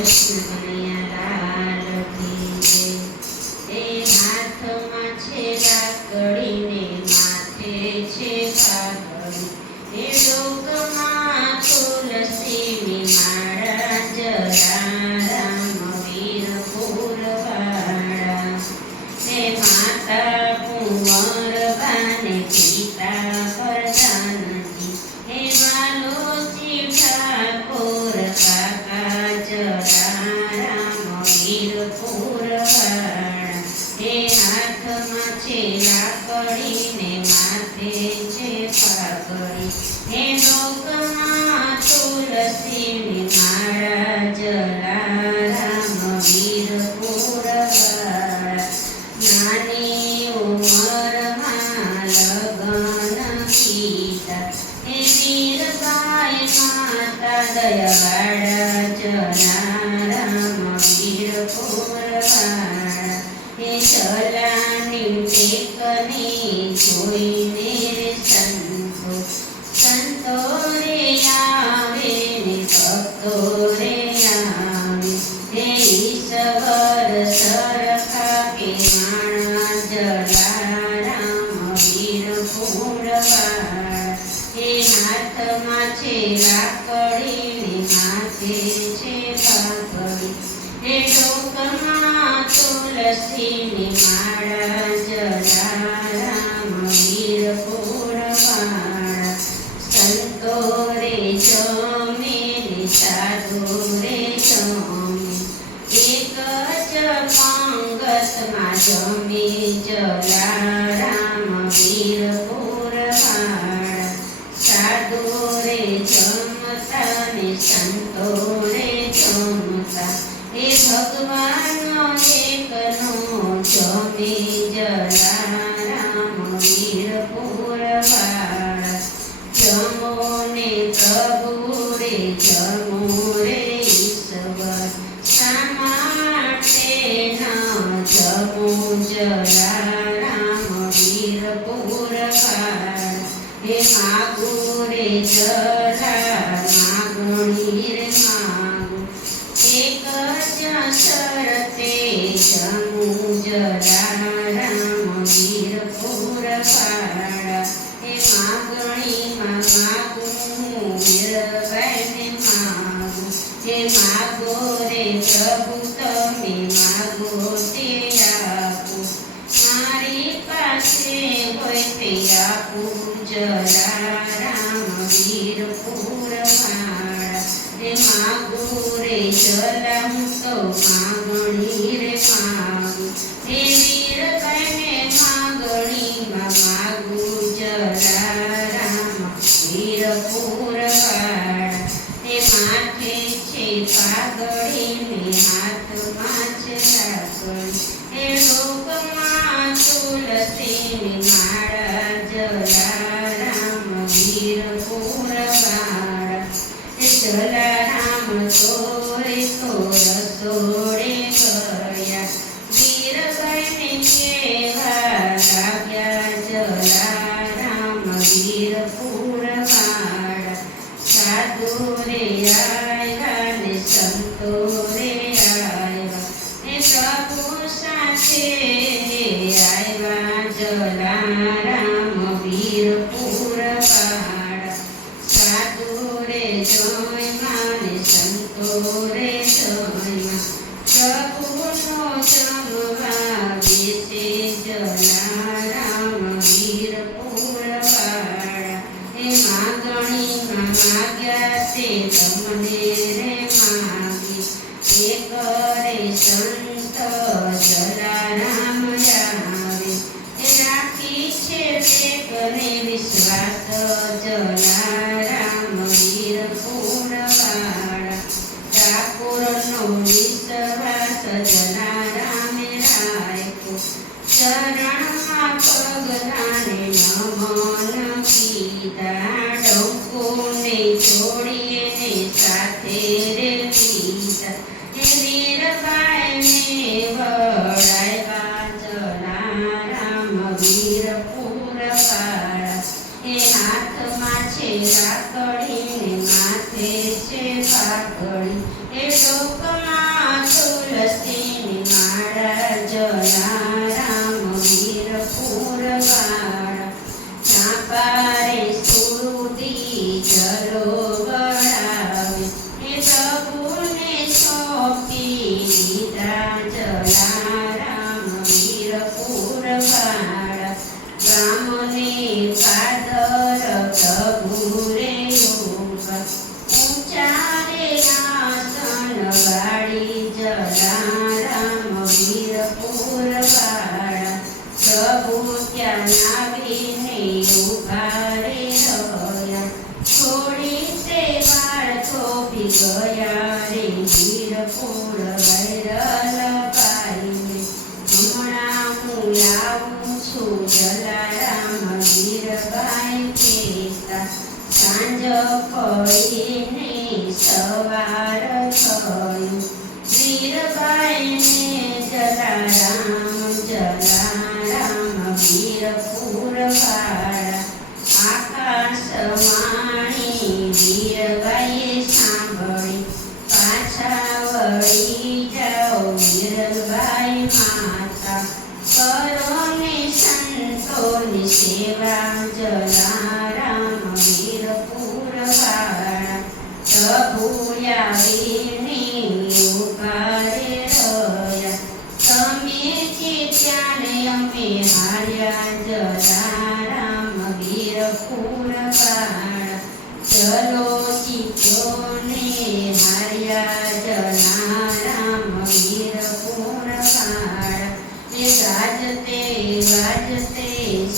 કૃષ્ણ કનૈયા લાલ કી જય। એ હાથમાં છે લાકડી ને માથે છે પાઘડી, એ ડોકમાં તુલસીની માળા, જલારામ વીર પુરવાળા। એ માતા કુંવરબાને પિતા પ્રધાનજી, એ વાલોજી ઠાકોર કાકા જલારામ વીર પુરવાળા। એ હાથમાં છે લાકડી ને માથે છે પાઘડી, એ ડોકમાં તુલસીની માળા, જલારામ વીર પુરવાળા। નાની ઉંમરમાં લગ્ન કીધા, એ વીરબાઈ માતા દયાવાળા, જલારામ વીર પુરવાળા। એ ચલાની ટેકની જોઈને રે સંતો રે આવે ને ભક્તો રે આવે, હે ઈશ્વર સરખા કે માણા, જલારામ વીર પુરવાળા। એ હાથમાં છે લાકડી ને માથે છે પાઘડી, એ ડોકમાં તુલસીની માળા, જલારામ વીર પુરવાળા। સંતો રે જમે ને સાધુ રે જમે, એક જ પંગતમાં જમે, જલારામ વીર પુરવાળા। સાધુ રે જમતા ને સંતો રે જમતા, એ ભગવાન એકનો જમે, જલારામ વીર પુરવાળા। જમો ને પ્રભુ રે જમો રે ઈશ્વર, શા માટે ન જમો, જલારામ વીર પુરવાળા। હે માગુ રે જલા માગણી રે માગું, એક જ શરતે જમું, જલારામ વીર પુરવાળા। હે માગણીમાં માગું વીરબાઈને માગું, હે માગો રે પ્રભુ તમે માગો તે આપું, મારી પાસે હોય તે આપું, જલારામ વીર પુરવાળા। હે માગો રે જલા હું તો માગણી રે માગું, હે વીરબાઈને માગણીમાં માગું, જલારામ વીર પુરવાળા। હે માથે છે પાઘડી ને હાથમાં છે લાકડી, હે ડોકમાં તુલસીની માળા, જલારામ વીર પુરવાળા। હે જલારામ તોરે તો રસોડે ગયા, વીરબાઈને કેવા લાગ્યા, જલારામ વીર પુરવાળા। સાધુ રે આવ્યા ને સંતો રે આવ્યા, ને પ્રભુ સાથે આવ્યા, જલારામ વીર પુરવાળા। સાધુ રે જમ્યા ને સંતો રે જમ્યા, પ્રભુનો જમવા બેસે, જલારામ વીર પુરવાળા। હે માગણીમાં માગ્યા તે તમને રે માગી, એક રે સંત જલારામ આવે, એ રાખી છે તે કરે વિશ્વાસ, જલારામ વીર પુરવાળા। ઠાકોરનો વિશ્વાસ જલારામ પ્રભુને સોંપી દીધા જલારામ વીરપુર વાળા ગામને પાદર પ્રભુ રે ઉભા ઊંચા રે આસન વાળી જલારામ વીરપુર વાળા પ્રભુ ત્યાં આવીને ઉભા રે રહ્યા થોડી તે વાર થોભી ગયા રે વીરપુર વૈરલ પાઈને હમણાં હું આવું છું જલારામ વીરબાઈ કહેતા સાંજ પડીને સવાર થયું વીરબાઈને જલારામ વીરપુર વાળા આકાશવાણી વીરબાઈએ સાંભળી પાછા વળી જાઓ વીરબાઈ માતા કરો ને સંતોની સેવા જલારામ વીરપુર વાળા પ્રભુ આવીને ઉભા રે રહ્યા તમે જે ત્યારે અમે હાર્યા જલારામ વીરપુર વાળા ચલો જીત્યોને હાર્યા જલારામ વીરપુર વાળા એ ગાજતે વાજતે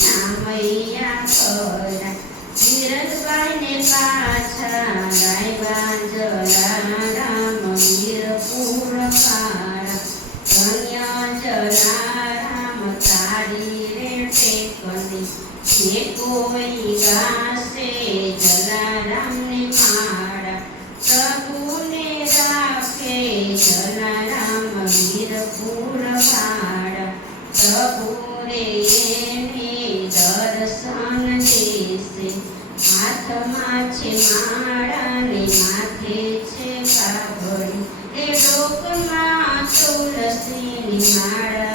સામૈયા ખરા ધીરજભાઈને પાછા લાવ્યા જલારામ વીરપુર વાળા ધન્ય જલારામ તારી રે ટેકની જે કોઈ ગાશે જલારામની માળા પ્રભુને રાખે જલારામ વીરપુર વાળા પ્રભુ રે એને દર્શન દેશે હાથમાં છે માળા ને માથે છે કાગળી એ ડોકમાં તુલસીની માળા